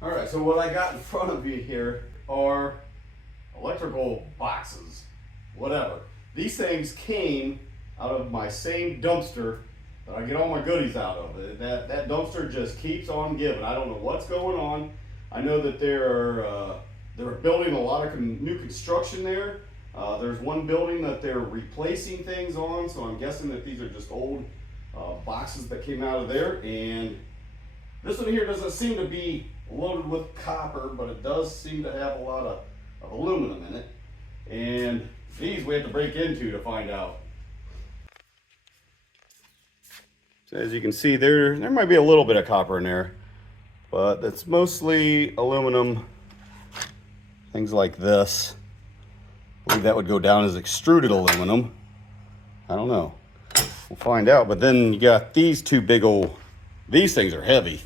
All right, so what I got in front of me here are electrical boxes, whatever. These things came out of my same dumpster that I get all my goodies out of. That dumpster just keeps on giving. I don't know what's going on. I know that they're building a lot of new construction there. There's one building that they're replacing things on, so I'm guessing that these are just old boxes that came out of there. And this one here doesn't seem to be loaded with copper, but it does seem to have a lot of aluminum in it. And these we have to break into to find out. So as you can see, there might be a little bit of copper in there, but it's mostly aluminum. Things like this. I believe that would go down as extruded aluminum. I don't know. We'll find out. But then you got these two big old, these things are heavy.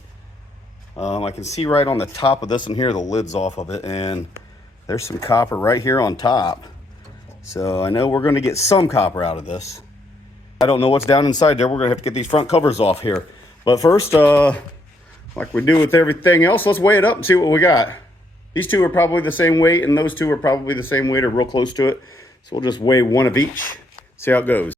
I can see right on the top of this one here, the lid's off of it, and there's some copper right here on top. So I know we're going to get some copper out of this. I don't know what's down inside there. We're going to have to get these front covers off here. But first, like we do with everything else, let's weigh it up and see what we got. These two are probably the same weight, and those two are probably the same weight or real close to it. So we'll just weigh one of each, see how it goes.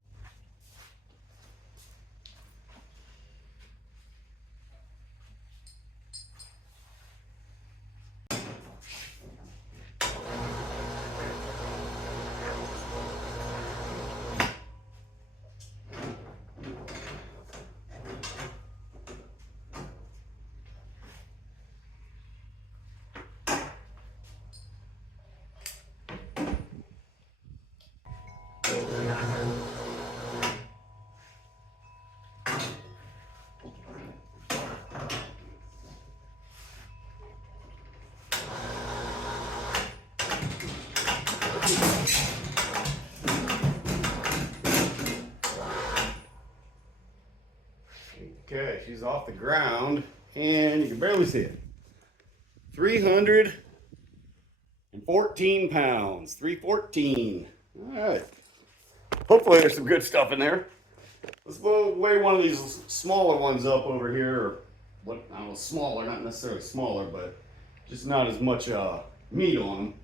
Okay, she's off the ground, and you can barely see it. 314 pounds, 314. All right. Hopefully there's some good stuff in there. Let's weigh one of these smaller ones up over here, or what, I don't know, smaller, not necessarily smaller, but just not as much meat on them.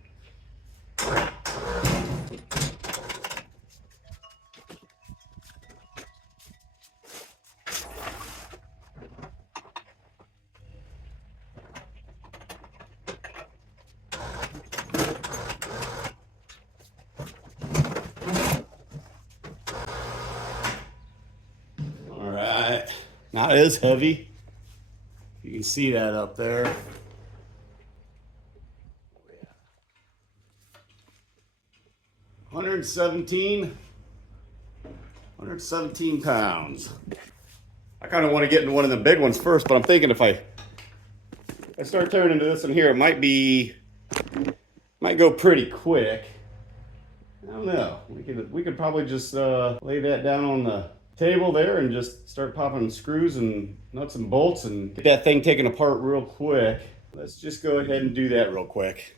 Not as heavy. You can see that up there. 117 pounds. I kind of want to get into one of the big ones first, but I'm thinking if I start turning into this one here, it might go pretty quick. I don't know. We could probably just lay that down on the table there and just start popping screws and nuts and bolts and get that thing taken apart real quick. Let's just go ahead and do that real quick.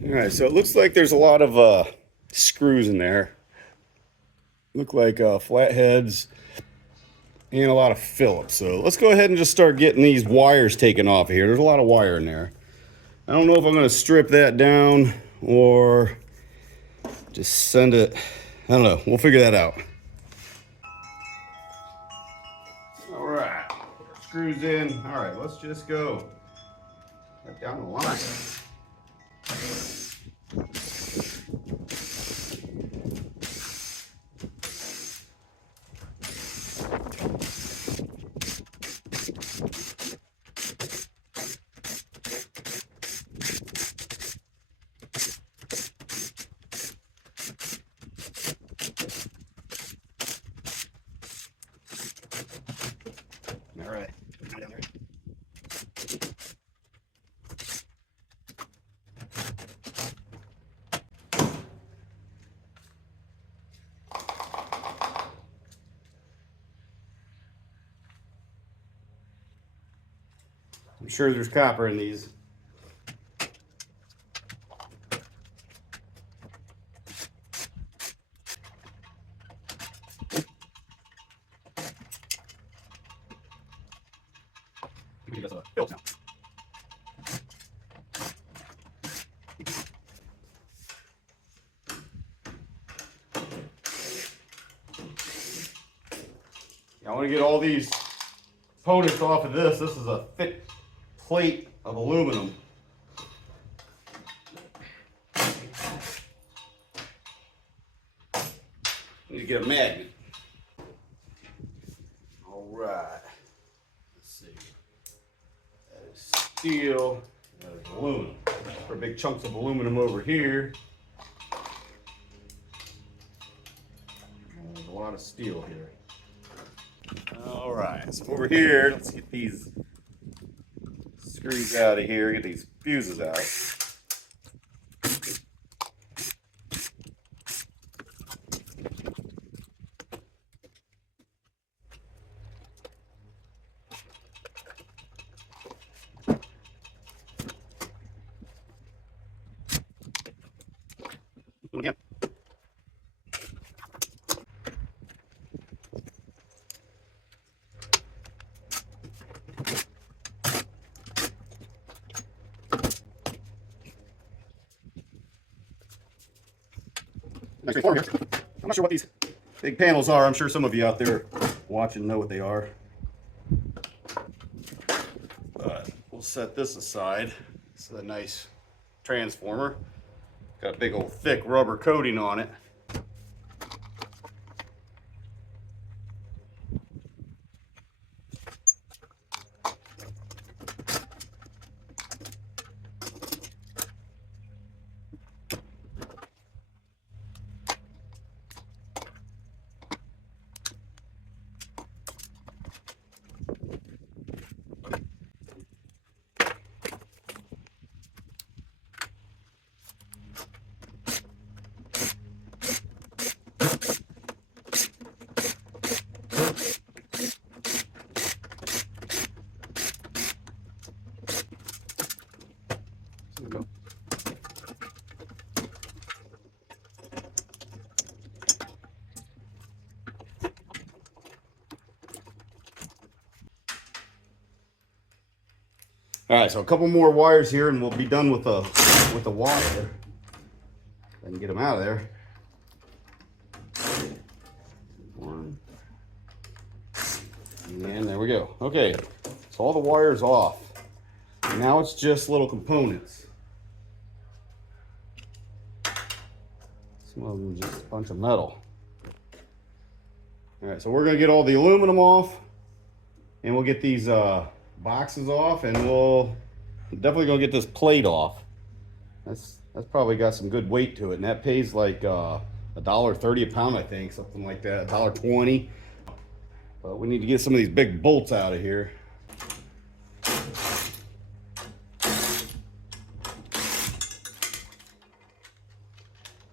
All right, so it looks like there's a lot of screws in there. Look like flatheads and a lot of Phillips. So let's go ahead and just start getting these wires taken off of here. There's a lot of wire in there. I don't know if I'm going to strip that down or just send it. I don't know. We'll figure that out. All right, screws in. All right, let's just go right down the line. All right, down there. I'm sure there's copper in these. Give us a fill now. I want to get all these components off of this. This is a thick plate of aluminum. Need to get a magnet. All right. Let's see. That is steel. That is aluminum. For big chunks of aluminum over here. There's a lot of steel here. All right, so over here, let's get these screws out of here, get these fuses out. Again. Nice reform here. I'm not sure what these big panels are. I'm sure some of you out there watching know what they are. But we'll set this aside. This is a nice transformer. Got a big old thick rubber coating on it. All right, so a couple more wires here, and we'll be done with the wire. And get them out of there. One, and there we go. Okay, so all the wires off. Now it's just little components. Some of them just a bunch of metal. All right, so we're gonna get all the aluminum off, and we'll get these boxes off, and we'll definitely gonna get this plate off. That's probably got some good weight to it, and that pays like $1.30 a pound, I think, something like that, $1.20. But we need to get some of these big bolts out of here.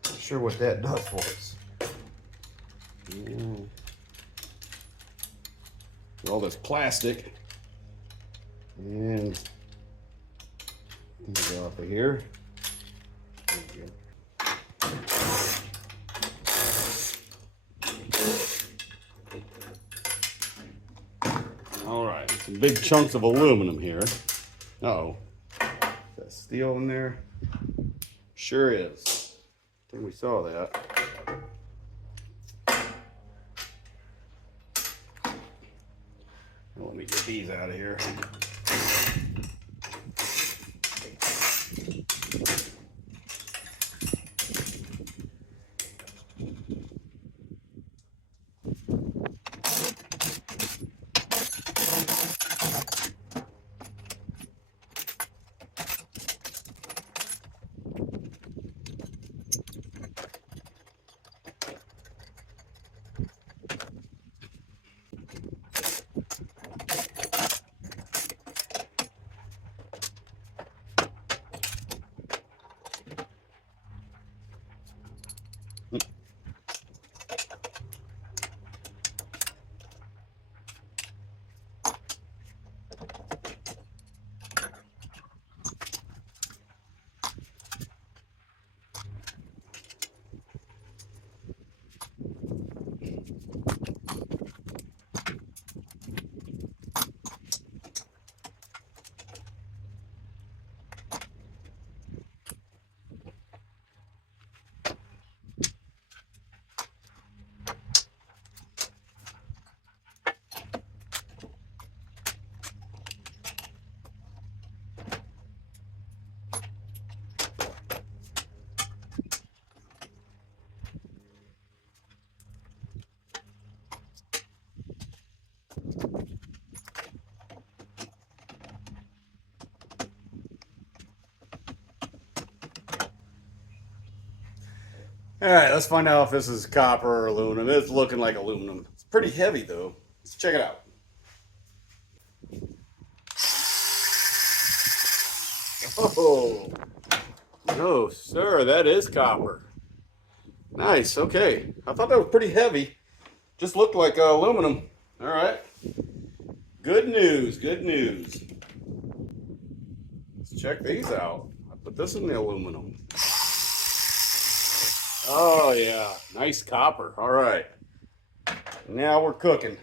Not sure what that does for us. All this plastic. And these off of here. All right, some big chunks of aluminum here. Uh-oh. Is that steel in there? Sure is. I think we saw that. Well, let me get these out of here. All right, let's find out if this is copper or aluminum. It's looking like aluminum. It's pretty heavy though. Let's check it out. Oh, no, sir, that is copper. Nice, okay. I thought that was pretty heavy. Just looked like aluminum. All right. Good news, good news. Let's check these out. I put this in the aluminum. Oh, yeah, nice copper. All right. Now we're cooking.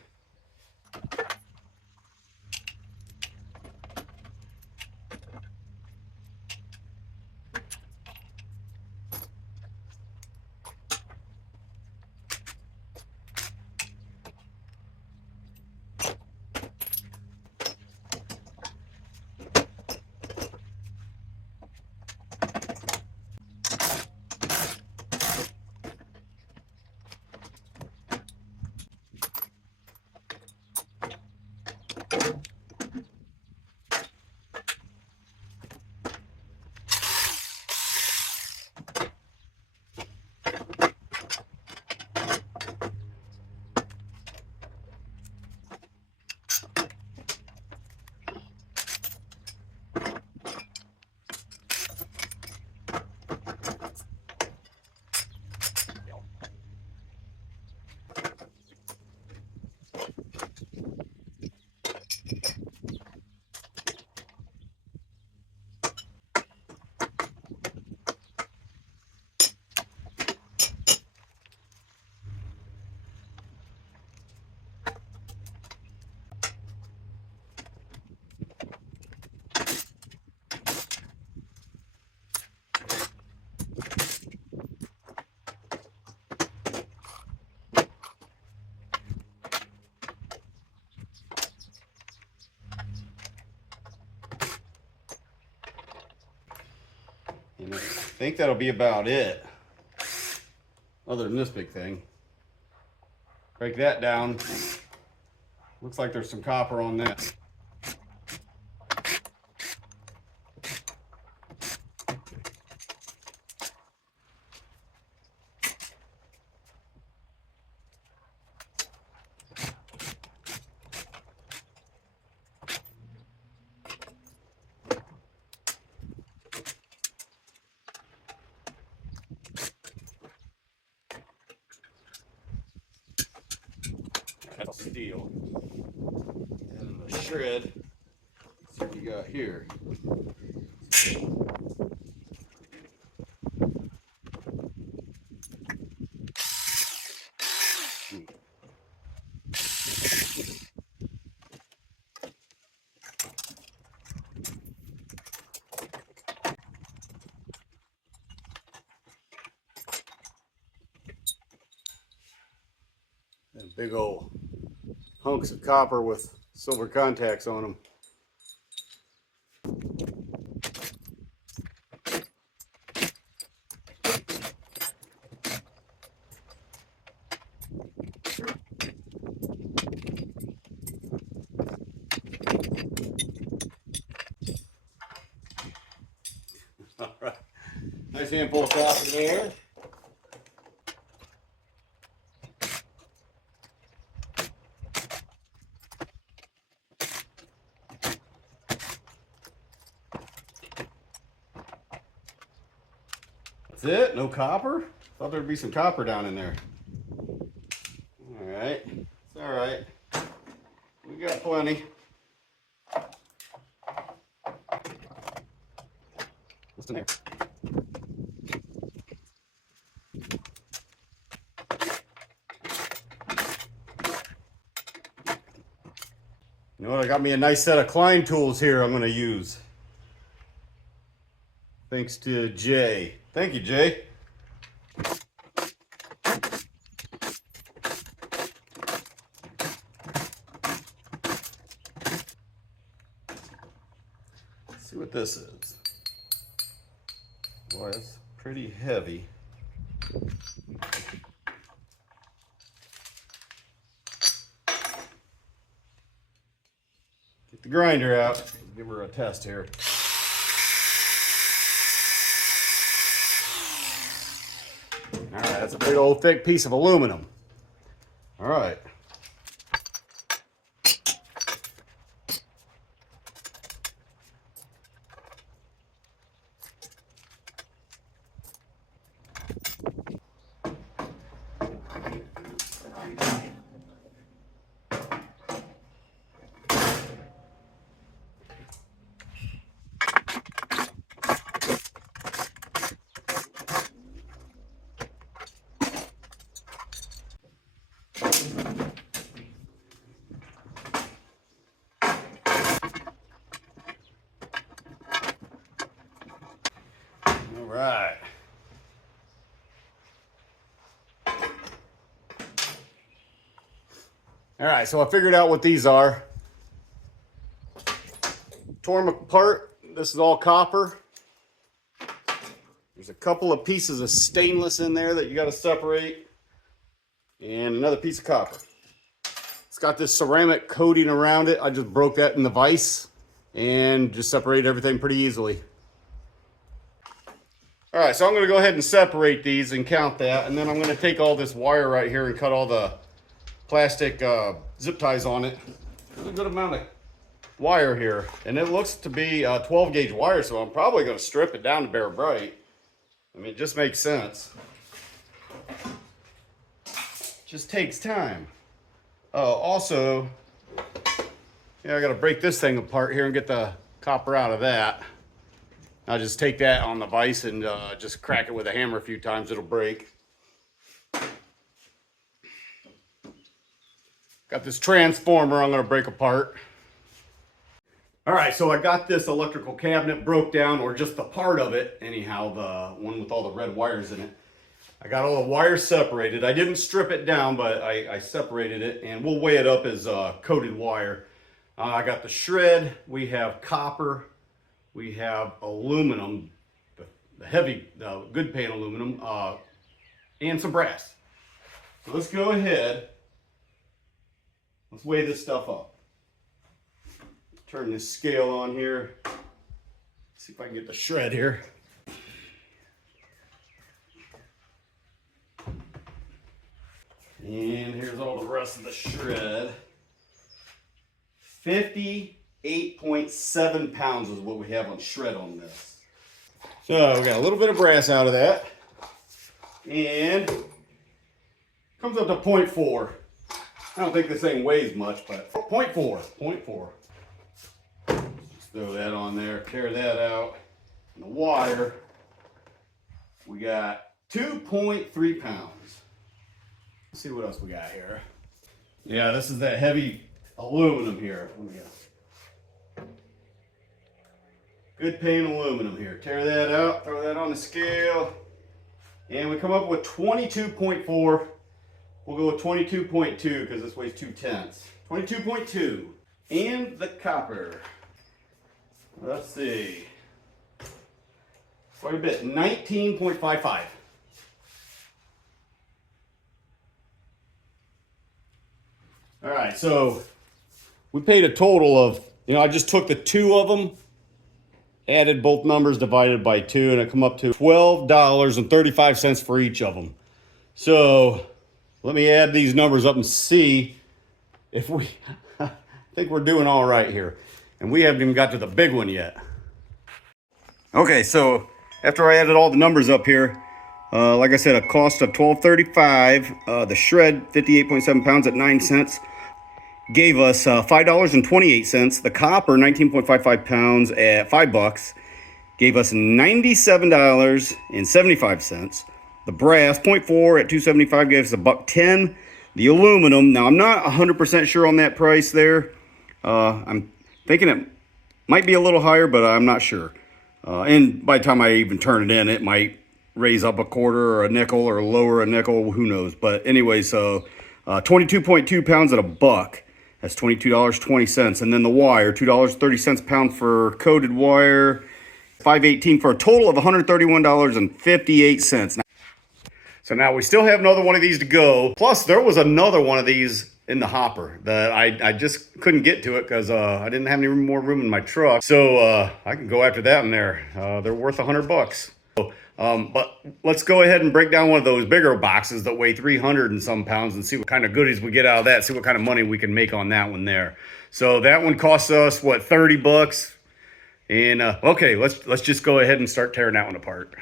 And I think that'll be about it. Other than this big thing. Break that down. Looks like there's some copper on that. That's steel. And the shred. Let's see what we got here. And big old hunks of copper with silver contacts on them. All right, nice handful of copper there. That's it? No copper? Thought there'd be some copper down in there. All right, it's all right. We got plenty. What's in there? You know what? I got me a nice set of Klein tools here I'm going to use. Thanks to Jay. Thank you, Jay. Let's see what this is. Boy, it's pretty heavy. Get the grinder out. Give her a test here. All right. Big old thick piece of aluminum. All right. All right. All right, so I figured out what these are. Tore them apart. This is all copper. There's a couple of pieces of stainless in there that you got to separate, and another piece of copper. It's got this ceramic coating around it. I just broke that in the vise and just separated everything pretty easily. All right, so I'm going to go ahead and separate these and count that, and then I'm going to take all this wire right here and cut all the plastic zip ties on it. There's a good amount of wire here, and it looks to be 12 gauge wire, so I'm probably going to strip it down to bare bright. I mean, it just makes sense. Just takes time. Oh, also, yeah, I got to break this thing apart here and get the copper out of that. I'll just take that on the vise and just crack it with a hammer a few times. It'll break. Got this transformer I'm going to break apart. All right, so I got this electrical cabinet broke down, or just the part of it, anyhow, the one with all the red wires in it. I got all the wires separated. I didn't strip it down, but I separated it, and we'll weigh it up as coated wire. I got the shred, we have copper, we have aluminum, the heavy, good paying aluminum, and some brass. So let's go ahead, let's weigh this stuff up. Turn this scale on here. See if I can get the shred here. And here's all the rest of the shred. 58.7 pounds is what we have on shred on this. So we got a little bit of brass out of that. And comes up to 0.4. I don't think this thing weighs much, but 0.4. Throw that on there, tear that out. And the wire, we got 2.3 pounds. Let's see what else we got here. Yeah, this is that heavy aluminum here. Good paying aluminum here. Tear that out, throw that on the scale. And we come up with 22.4. We'll go with 22.2 because this weighs 2/10. 22.2. And the copper. Let's see. Quite a bit. 19.55. All right, so we paid a total of, I just took the two of them, added both numbers, divided by 2, and it come up to $12.35 for each of them. So let me add these numbers up and see if I think we're doing all right here. And we haven't even got to the big one yet. Okay, so after I added all the numbers up here, like I said, a cost of $12.35. The shred, 58.7 pounds at 9 cents, gave us $5.28. The copper, 19.55 pounds at $5, gave us $97.75. The brass, 0.4 at $2.75, gave us $1.10. The aluminum, now I'm not 100% sure on that price there. I'm thinking it might be a little higher, but I'm not sure. And by the time I even turn it in, it might raise up a quarter or a nickel or lower a nickel, who knows. But anyway, so 22.2 pounds at $1. That's $22.20. And then the wire, $2.30 a pound for coated wire, $5.18 for a total of $131.58. So now we still have another one of these to go. Plus, there was another one of these in the hopper that I just couldn't get to it because I didn't have any more room in my truck. So I can go after that in there. They're worth $100. So But let's go ahead and break down one of those bigger boxes that weigh 300 and some pounds and see what kind of goodies we get out of that. See what kind of money we can make on that one there. So that one costs us what, 30 bucks. And okay, let's just go ahead and start tearing that one apart.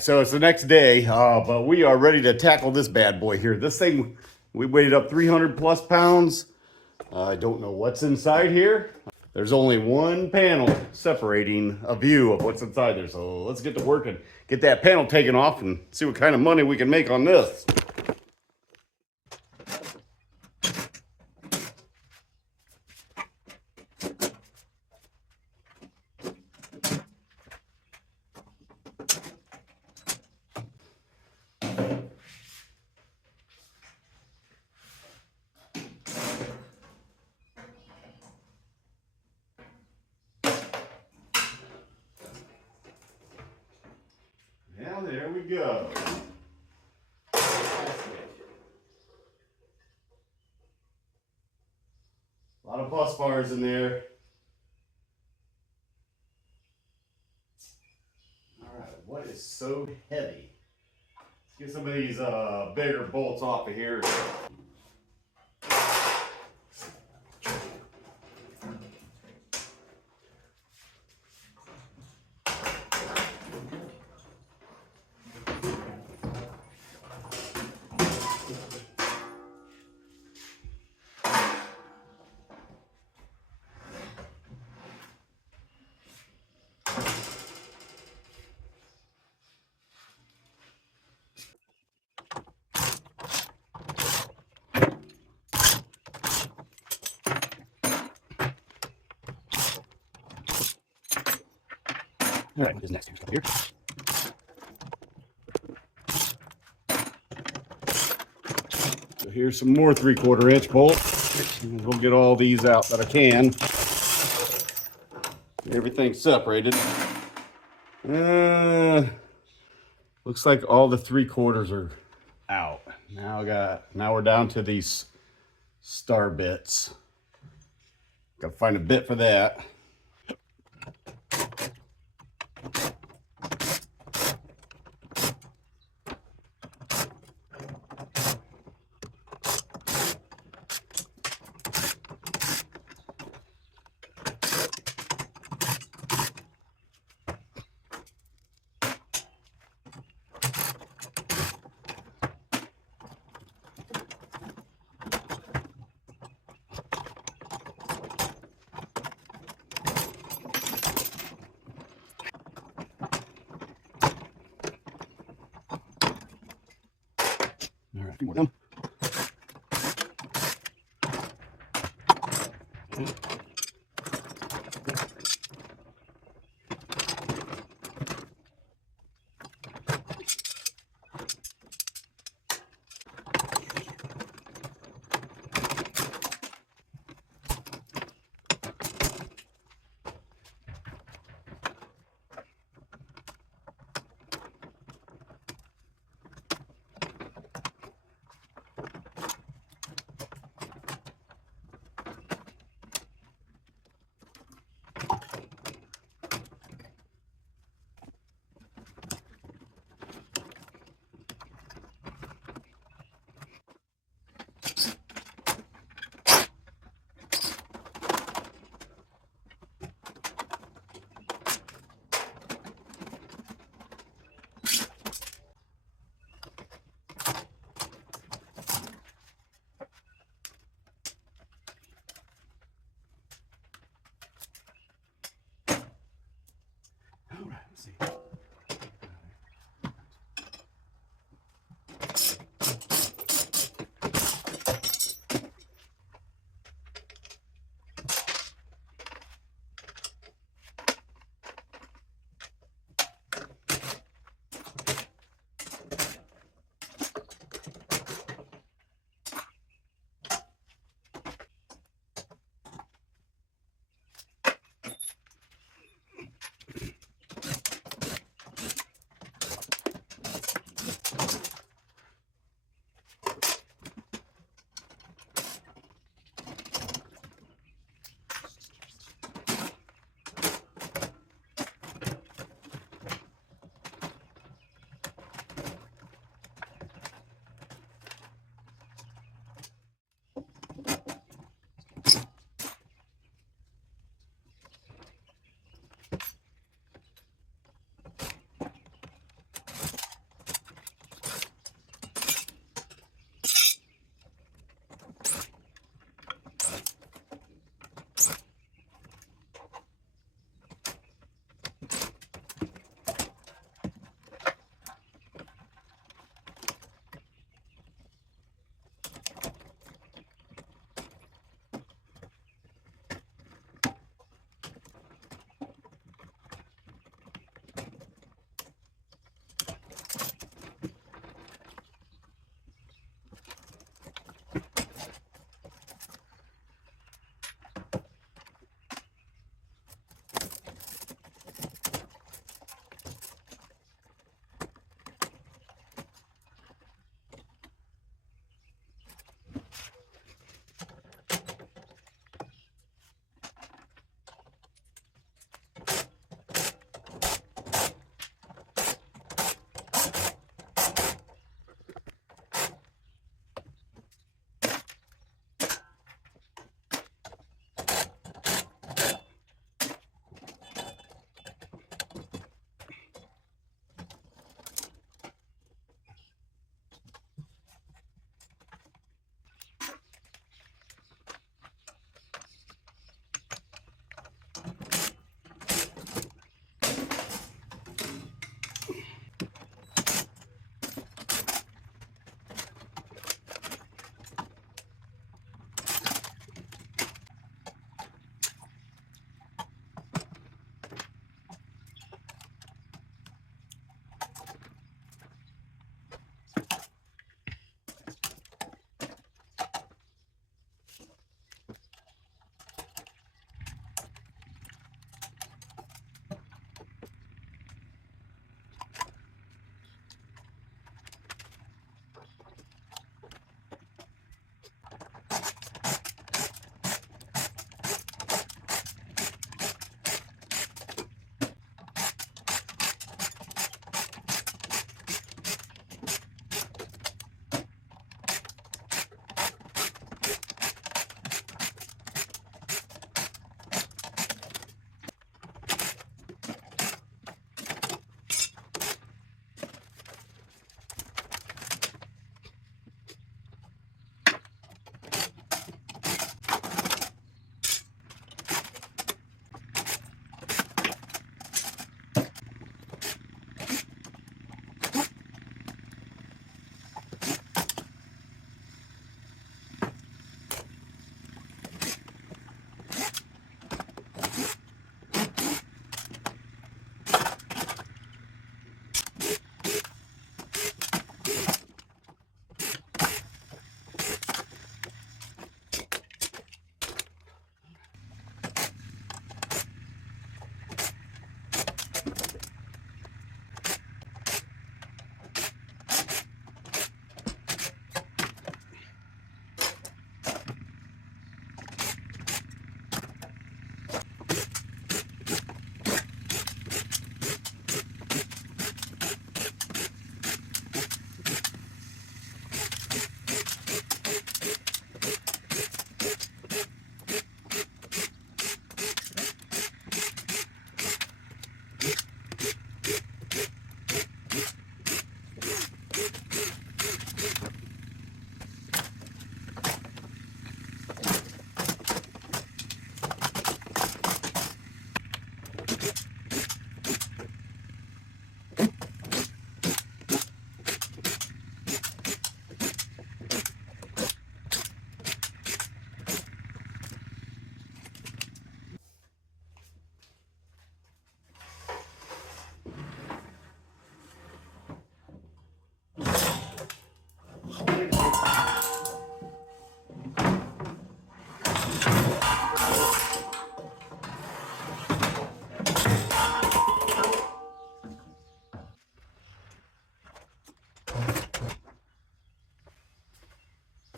So it's the next day, but we are ready to tackle this bad boy here. This thing, we weighed up 300 plus pounds. I don't know what's inside here. There's only one panel separating a view of what's inside there. So let's get to work and get that panel taken off and see what kind of money we can make on this. Now there we go. A lot of bus bars in there. All right, what is so heavy? Let's get some of these bigger bolts off of here. All right, what is next? Here's here. So here's some more 3/4 inch bolts. We'll get all these out that I can. Everything's separated. Looks like all the 3/4 are out. Now we're down to these star bits. Gotta find a bit for that. All right, a few more down.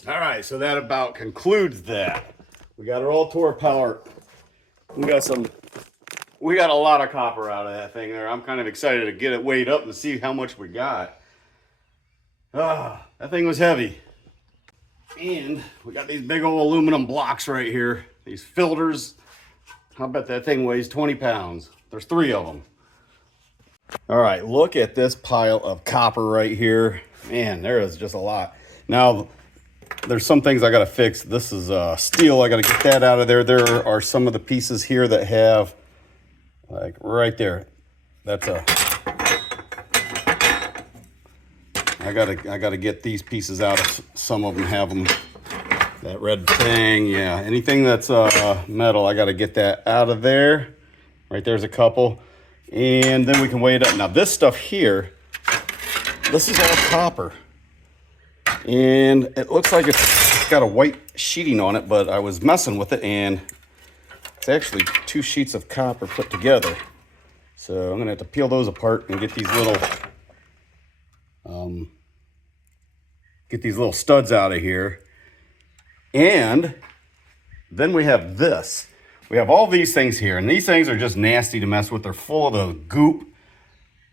All right, so that about concludes that. We got it all tore apart. We got a lot of copper out of that thing there. I'm kind of excited to get it weighed up and see how much we got. That thing was heavy. And we got these big old aluminum blocks right here. These filters. I bet that thing weighs 20 pounds. There's 3 of them. All right, look at this pile of copper right here. Man, there is just a lot. Now, there's some things I gotta fix. This is steel, I gotta get that out of there. There are some of the pieces here that have, like right there, that's a, I gotta get these pieces out of, some of them have them, that red thing, yeah. Anything that's metal, I gotta get that out of there. Right there's a couple. And then we can weigh it up. Now this stuff here, this is all copper. And it looks like it's got a white sheeting on it, but I was messing with it and it's actually 2 sheets of copper put together. So I'm gonna have to peel those apart and get these little studs out of here. And then we have this. We have all these things here, and these things are just nasty to mess with. They're full of the goop,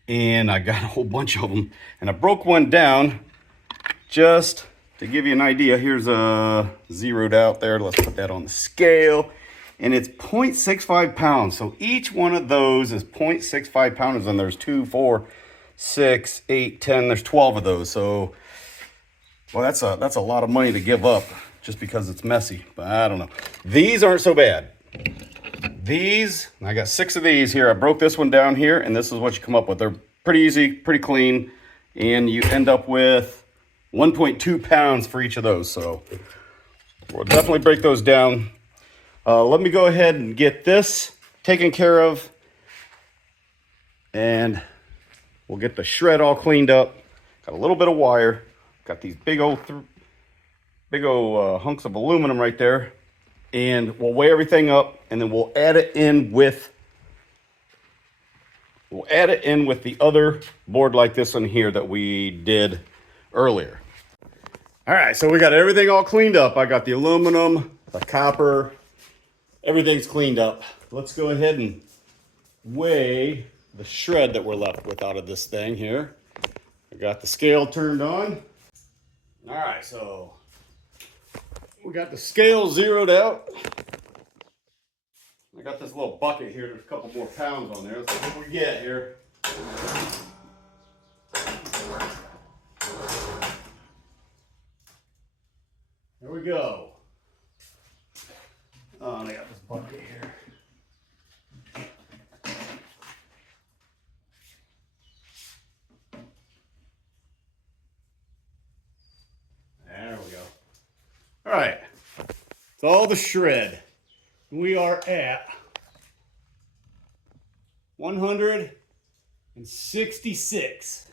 and I got a whole bunch of them. And I broke one down just to give you an idea. Here's a zeroed out there. Let's put that on the scale. And it's 0.65 pounds. So each one of those is 0.65 pounds, and there's 2, 4, 6, 8, 10. There's 12 of those. So, well, that's a lot of money to give up just because it's messy. But I don't know. These aren't so bad. These, I got 6 of these here. I broke this one down here, and this is what you come up with. They're pretty easy, pretty clean, and you end up with 1.2 pounds for each of those. So we'll definitely break those down. Let me go ahead and get this taken care of, and we'll get the shred all cleaned up. Got a little bit of wire. Got these big old hunks of aluminum right there. And we'll weigh everything up, and then we'll add it in with the other board like this one here that we did earlier. All right, so we got everything all cleaned up. I got the aluminum, the copper, everything's cleaned up. Let's go ahead and weigh the shred that we're left with out of this thing here. I got the scale turned on. All right, so we got the scale zeroed out. I got this little bucket here. There's a couple more pounds on there. Let's see what we get here. There we go. Oh, and I got this bucket here. There we go. All right, it's all the shred. We are at 166.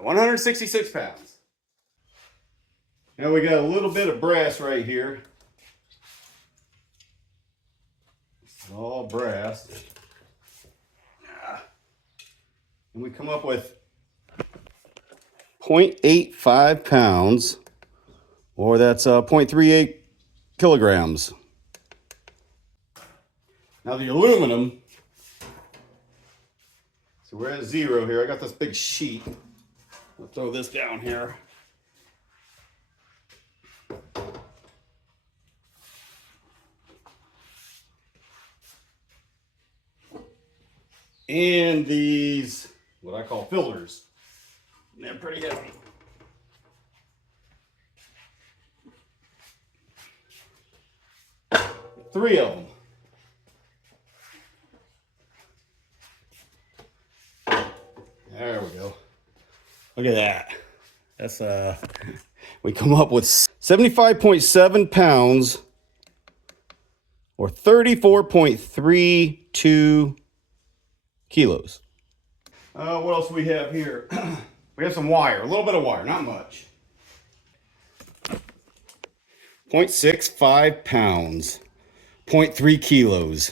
166 pounds. Now we got a little bit of brass right here. It's all brass. And we come up with 0.85 pounds. Or that's 0.38 kilograms. Now the aluminum, so we're at 0 here. I got this big sheet. I'll throw this down here. And these, what I call filters. They're pretty heavy. Three of them. There we go. Look at that. That's we come up with 75.7 pounds or 34.32 kilos. What else do we have here? We have some wire, a little bit of wire, not much. 0.65 pounds. 0.3 kilos.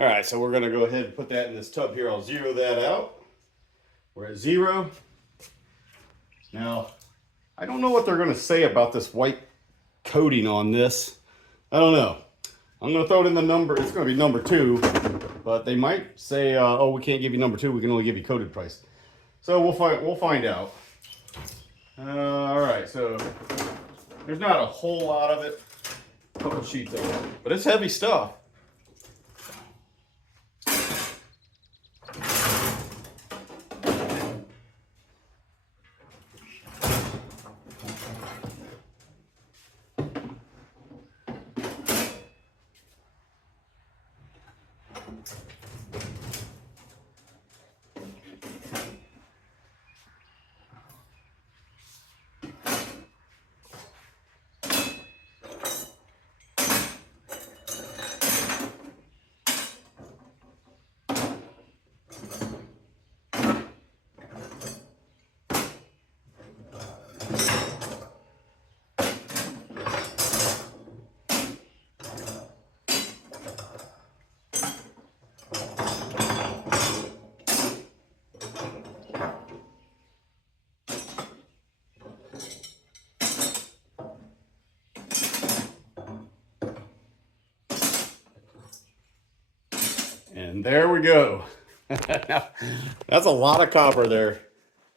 All right, so we're gonna go ahead and put that in this tub here. I'll zero that out. We're at 0. Now, I don't know what they're going to say about this white coating on this. I don't know. I'm going to throw it in the number. It's going to be number 2, but they might say, oh, we can't give you number 2. We can only give you coated price. So we'll find out. All right, so there's not a whole lot of it. A couple sheets of it, but it's heavy stuff. And there we go. That's a lot of copper there.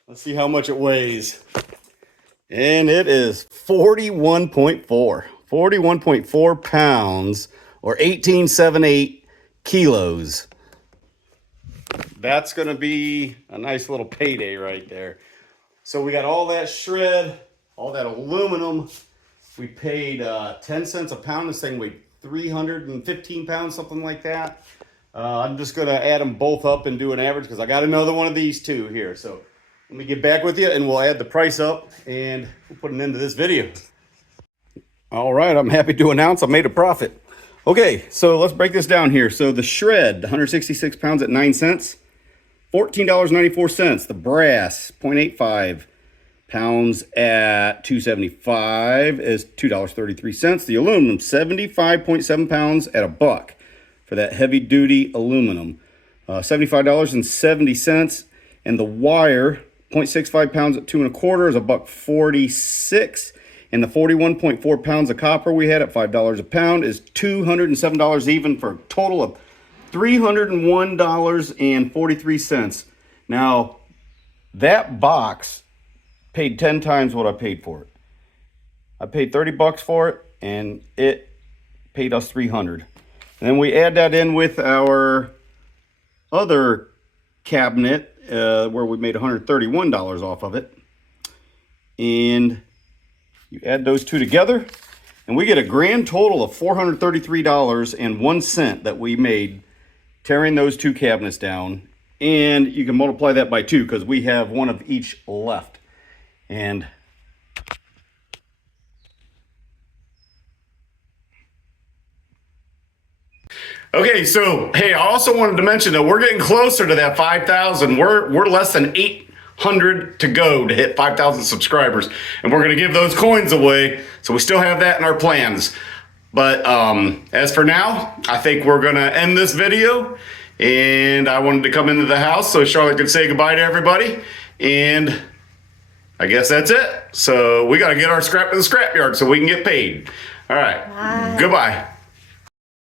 Let's see how much it weighs. And it is 41.4 pounds, or 1878 kilos. That's gonna be a nice little payday right there. So we got all that shred, all that aluminum. We paid 10 cents a pound. This thing weighed 315 pounds, something like that. I'm just gonna add them both up and do an average because I got another one of these too here. So let me get back with you and we'll add the price up and we'll put an end to this video. All right, I'm happy to announce I made a profit. Okay, so let's break this down here. So the shred, 166 pounds at 9 cents, $14.94. The brass, 0.85 pounds at $2.75 is $2.33. The aluminum, 75.7 pounds at $1 for that heavy duty aluminum, $75.70. And the wire, 0.65 pounds at 2 1/4 is $1.46. And the 41.4 pounds of copper we had at $5 a pound is $207 even, for a total of $301.43. Now, that box paid 10 times what I paid for it. I paid 30 bucks for it and it paid us 300. And then we add that in with our other cabinet where we made $131 off of it. And you add those two together and we get a grand total of $433.01 that we made tearing those two cabinets down. And you can multiply that by 2 because we have one of each left. And okay, so hey, I also wanted to mention that we're getting closer to that 5,000. We're less than 800 to go to hit 5,000 subscribers, and we're gonna give those coins away. So we still have that in our plans. But as for now, I think we're gonna end this video. And I wanted to come into the house so Charlotte could say goodbye to everybody. And I guess that's it. So we got to get our scrap to the scrap yard so we can get paid. All right. Bye. Goodbye.